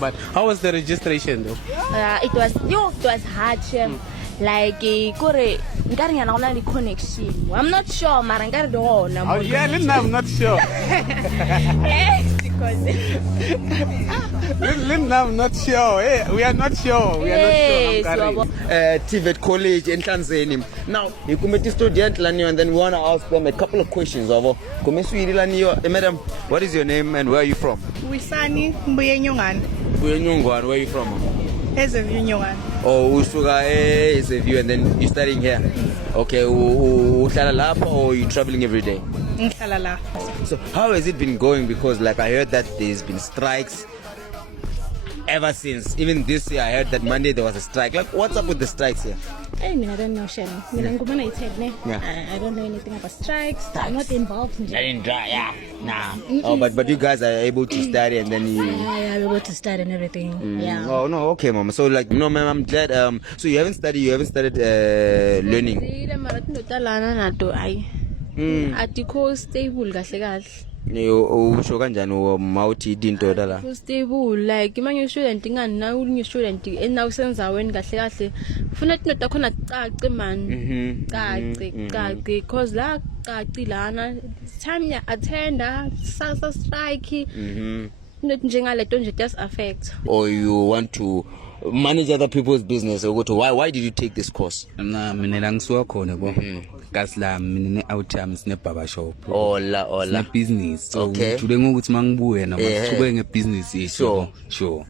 But how was the registration though? It was hard, chef. Like kore nkare ngana gona le connection. I'm not sure mara nkare do gona. Oh yeah, I'm not sure. Because I'm not sure. Hey, we are not sure. We are not sure. TVET College in Tanzania. Now, you come to student and then we want to ask them a couple of questions. Madam, what is your name and where are you from? Wisani Mbuyenyungan. Where are you from? Ezevyunyungan. Oh, Usuga is a view and then you're studying here. Okay, or you traveling every day? Ngihlala. So how has it been going? Because like I heard that there's been strikes ever since. Even this year I heard that Monday there was a strike. Like what's up with the strikes here? I mean, I don't know, Shannon. I don't know anything about strikes. I'm not involved. Oh, but you guys are able to study and then you. Yeah, I'm able to study and everything. Yeah. Oh no, okay, mama. So like, no, ma'am, I'm glad. So you haven't started learning. Article stable kahle kahle. Usho kanjani mawuthi into la? Stable like imanye student ngani na ulinye student ena usenzaweni kahle kahle ufuna ukuthi notakhona cace man cace because la caci lana time ya attenda sasa strike not njengaleto nje just affect. Or you want to manage other people's business or go to why did you take this course? Mina la ngisuka khona bo kasi la mina ne outcome sine barber shop Ola business so okay. ngijule ngokuthi mangibuye na masichubeke ngebusiness yethu sure